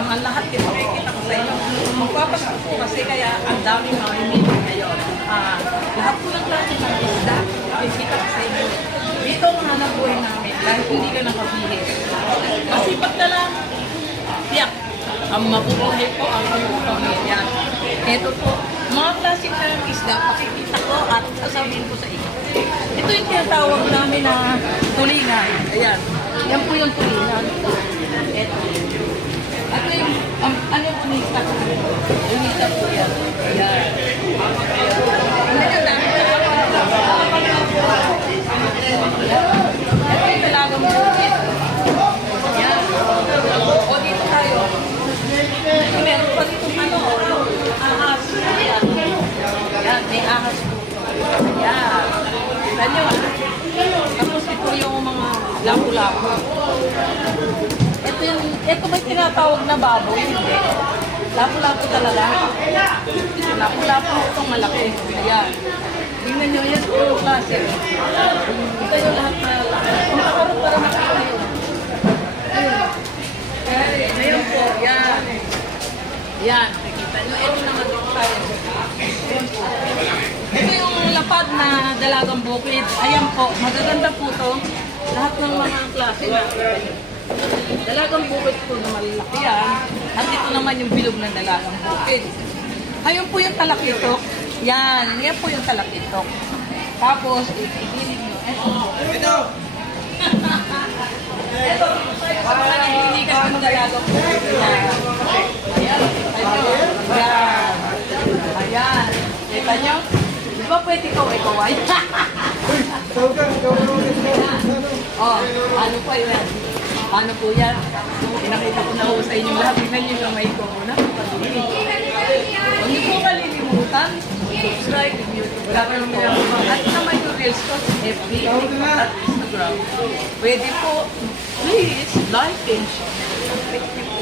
naman lahat ito makikita ko sa inyo. Magpapasko po kasi kaya ang daming mamimili ngayon. Lahat po ng klase ng isda, makikita ko sa inyo. Dito ang hanap buhay namin dahil hindi ka nakabihis. Masipag na lang, tiyak, ang mabubuhay po ang aming pamilya. Ito po, mga klaseng ng isda, pakikita ko at sasabihin ko sa inyo. Ito yung tinatawag namin na tulingan. Ayan. Yan po yung tulingan. Ito. Ito yung, ano yung unita ko? Unita po yan. Ayan. Ito yung talagang bukit. Ayan. O dito tayo. Meron pa dito ano, ahas. Ayan. Ayan, may ahas po. Ayan. Ganyo. Tapos ito yung mga lapu-lapu. Ito ba tinatawag na baboy? Hindi. Lapu-lapu talaga. Lapu-lapu itong malaki. Ayan. Tingnan nyo, yan yung klase. Ito yung lahat na kung nakaroon para makita yun. Ayun. Ngayon po, yan. Yan, nakikita nyo. Ito naman dito tayo. Ito yung lapad na dalagang bukid. Ayan po, magaganda po to. Lahat ng mga klase na. Dalagang bukid po na malalaki yan. At ito naman yung bilog ng dalagang bukid. Ayun po yung talakitok. Yan, yan po yung talakitok. Tapos, ipigilig nyo. Ito. Ito, sa mga nahihiligan ng dalagang bukid. Ayan. Ayan. Ayan. Kita nyo? Di ba pwede kaway-kaway? Oh, ano pa yan? Ano po yan? Pinakita ko na ho sa inyo lahat. Tingnan nyo yung kamay ko muna. Huwag niyo po kalilimutan. Subscribe to YouTube. Wala pa naman ako. At naman yung Reels ko sa FB at Instagram. Pwede po. Please, like and share. Thank you.